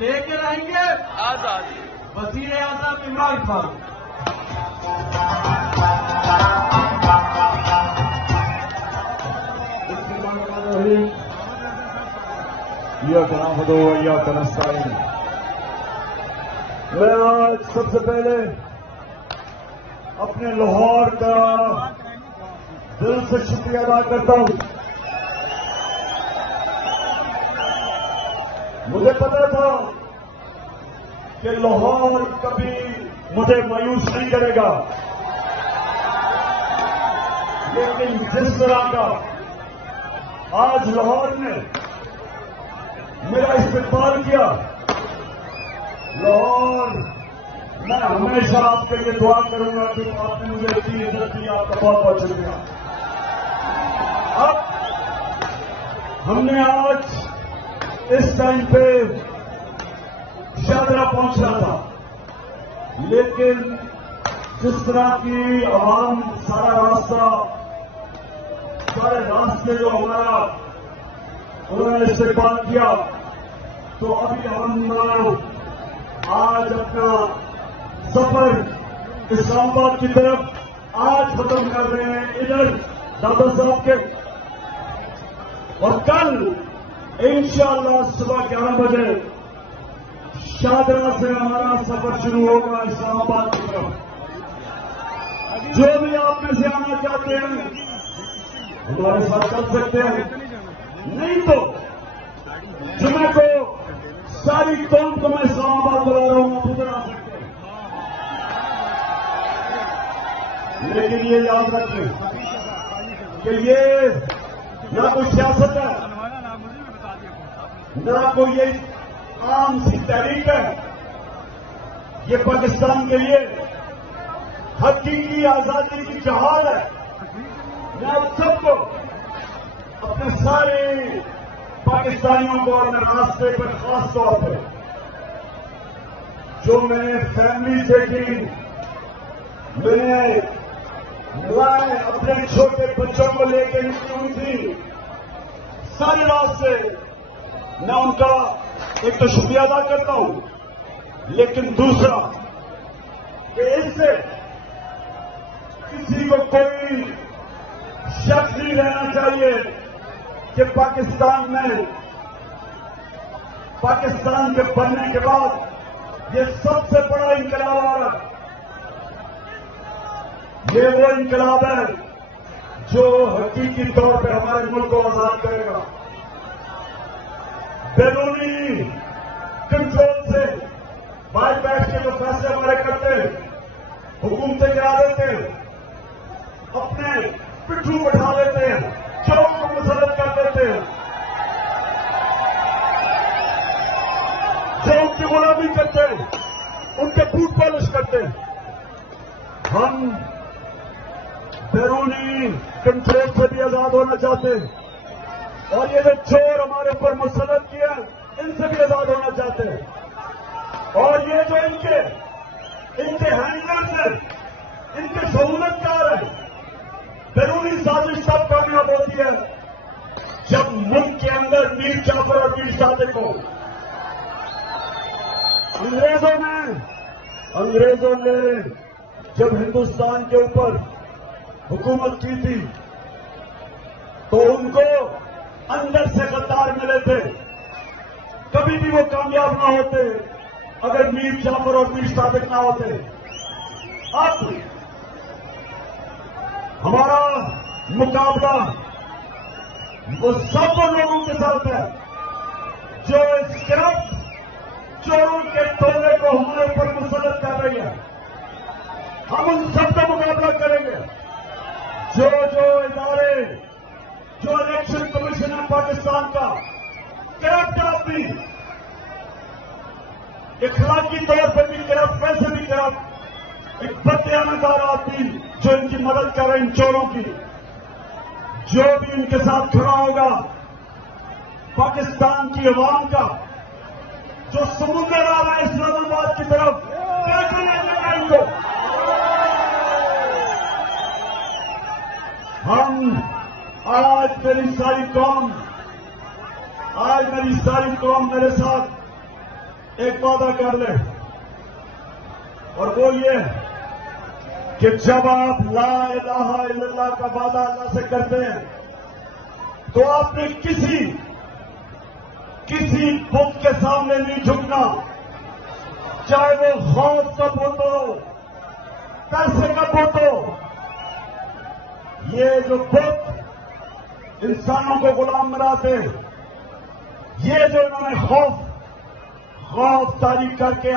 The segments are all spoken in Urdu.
لے کے رہیں گے آزادی وزیر اعظم عمران خان. ایاک نعبد و ایاک نستعین. میں آج سب سے پہلے اپنے لاہور کا دل سے شکریہ ادا کرتا ہوں. مجھے پتا تھا کہ لاہور کبھی مجھے مایوس نہیں کرے گا، لیکن جس طرح کا آج لاہور نے میرا استقبال کیا، لاہور میں ہمیشہ آپ کے لیے دعا کروں گا کہ آپ نے مجھے اتنی عزت دی. آپ کا بہت بہت شکریہ. اب ہم نے آج اس ٹائم پہ شاہدرہ پہنچنا تھا، لیکن جس طرح کی عوام سارے راستے جو ہمارا انہوں نے استقبال کیا، تو ابھی ہم آج اپنا سفر اسلام آباد کی طرف آج ختم کر رہے ہیں ادھر دادا صاحب کے، اور کل انشاءاللہ صبح 11 بجے شاہدرہ سے ہمارا سفر شروع ہوگا اسلام آباد کی طرف. جو بھی آپ میں سے آنا چاہتے ہیں ہمارے ساتھ کر سکتے ہیں، نہیں تو جمعہ کو ساری قوم کو میں اسلام آباد بلا رہا ہوں، ادھر آ سکتے ہیں. لیکن یہ یاد رکھیں کہ یہ نہ کوئی سیاست ہے، نہ کوئی یہ عام سی تحریک ہے. یہ پاکستان کے لیے حقیقی آزادی کی جہاد ہے. میں آپ سب کو اپنے سارے پاکستانیوں کو اور راستے پر خاص طور پہ جو میں نے فیملی سے کی، میں نے اپنے چھوٹے بچوں کو لے کے نکلی ہوئی تھی سارے راستے، میں ان کا ایک تو شکریہ ادا کرتا ہوں، لیکن دوسرا کہ اس سے کسی کو کوئی شک نہیں رہنا چاہیے کہ پاکستان کے بننے کے بعد یہ سب سے بڑا انقلاب آ رہا ہے. یہ وہ انقلاب ہے جو حقیقی طور پہ ہمارے ملک کو آزاد کرے گا. بیرونی کنٹرول سے باہر بیٹھ کے جو فیصلے ہمارے کرتے ہیں، حکومتیں گرا دیتے ہیں، اپنے پٹھو بٹھا دیتے ہیں، چوک کو مسلط کر دیتے ہیں، جو ان کی غلامی کرتے ہیں ان کے بوٹ پالش کرتے ہیں. ہم بیرونی کنٹرول سے بھی آزاد ہونا چاہتے ہیں، اور یہ جو چور ہمارے اوپر مسلط کیا ان سے بھی آزاد ہونا چاہتے ہیں. اور یہ جو ان کے ہینڈلرز ہیں، ان کے سہولت کار ہیں، بیرونی سازش تب کامیاب ہوتی ہے جب ملک کے اندر میر جعفر اور میر صادق کو انگریزوں نے جب ہندوستان کے اوپر حکومت کی تھی تو ان کو اندر سے غدار ملے تھے، کبھی بھی وہ کامیاب نہ ہوتے اگر میر جعفر اور میر صادق نہ ہوتے. اب ہمارا مقابلہ وہ سب لوگوں کے ساتھ ہے جو اس کرپٹ چوروں کے ٹولے کو ہمارے اوپر مسلط کر رہی ہے. ہم ان سب کا مقابلہ کریں گے. جو ادارے، جو الیکشن کمیشن ہے پاکستان کا کرپٹ آدمی، اخلاقی طور پہ بھی کرپٹ، پیسے بھی کرپٹ، ایک بدیانہ دار آدمی جو ان کی مدد کر رہے ہیں ان چوروں کی، جو بھی ان کے ساتھ کھڑا ہوگا پاکستان کی عوام کا جو سمندر آ رہا ہے اسلام آباد کی طرف، ہم آج میری ساری قوم میرے ساتھ ایک وعدہ کر لیں، اور وہ یہ کہ جب آپ لا الہ الا اللہ کا وعدہ اللہ سے کرتے ہیں تو آپ نے کسی بت کے سامنے نہیں جھکنا، چاہے وہ خوف کا بت ہو، پیسے کا بت ہو۔ یہ جو بت انسانوں کو غلام بناتے، یہ جو انہوں نے خوف طاری کر کے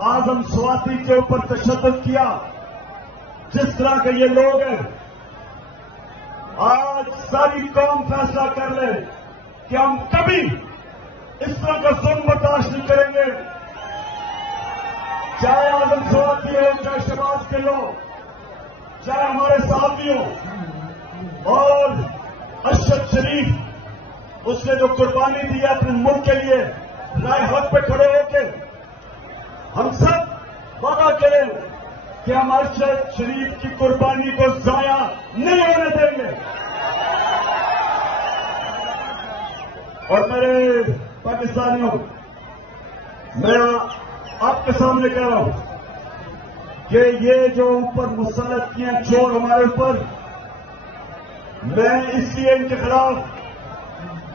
اعظم سواتی کے اوپر تشدد کیا، جس طرح کے یہ لوگ ہیں، آج ساری قوم فیصلہ کر لے کہ ہم کبھی اس طرح کا ظلم برداشت نہیں کریں گے، چاہے اعظم سواتی ہو، چاہے شہباز کے لوگ، چاہے ہمارے ساتھی ہوں، اور ارشد شریف اس نے جو قربانی دی اپنے ملک کے لیے، رائے حق پہ کھڑے ہو کے ہم سب وعدہ کریں کہ ہم ارشد شریف کی قربانی کو ضائع نہیں ہونے دیں گے۔ اور میرے پاکستانیوں، میں آپ کے سامنے کہہ رہا ہوں کہ یہ جو اوپر مسلط کیے چور ہمارے اوپر، میں اس لیے ان کے خلاف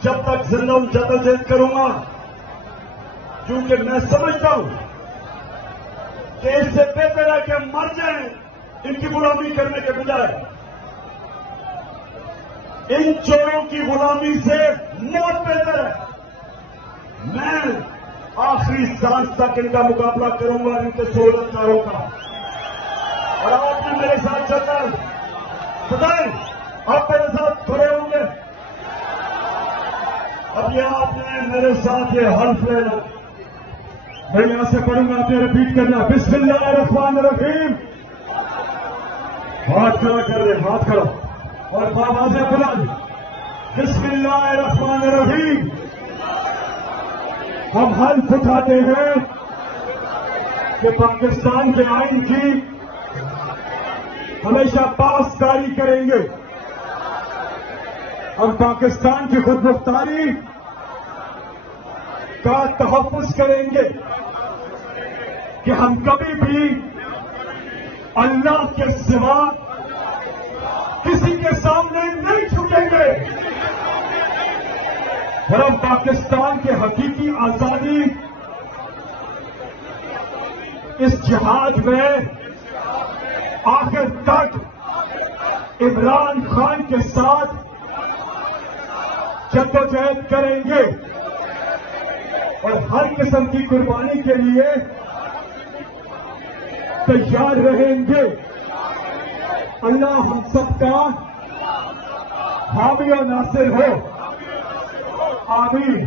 جب تک زندہ ہوں جدوجہد کروں گا، کیونکہ میں سمجھتا ہوں کہ اس سے بہتر ہے کہ ہم مر جائیں ان کی غلامی کرنے کے بجائے۔ ان چوروں کی غلامی سے موت بہتر ہے۔ میں آخری سانس تک ان کا مقابلہ کروں گا، ان کے سہولتکاروں کا، اور آپ نے میرے ساتھ چلنا بتائیں، آپ میرے ساتھ کھڑے ہوں گے؟ اب یہ آپ نے میرے ساتھ یہ حلف لینا، میں یہاں سے پڑھوں گا، آپ نے ریپیٹ کرنا، بسم اللہ الرحمن الرحیم، ہاتھ کھڑا کر دیں، ہاتھ کھڑا، اور آواز بلند، بسم اللہ الرحمن الرحیم۔ ہم حلف اٹھاتے ہیں کہ پاکستان کے آئین کی ہمیشہ پاسداری کریں گے، ہم پاکستان کی خود مختاری کا تحفظ کریں گے کہ ہم کبھی بھی اللہ کے سوا کسی کے سامنے نہیں جھکیں گے، اور ہم پاکستان کے حقیقی آزادی اس جہاد میں آخر تک عمران خان کے ساتھ جدوجہد کریں گے، اور ہر قسم کی قربانی کے لیے تیار رہیں گے۔ اللہ ہم سب کا حامی و ناصر ہو، آمین۔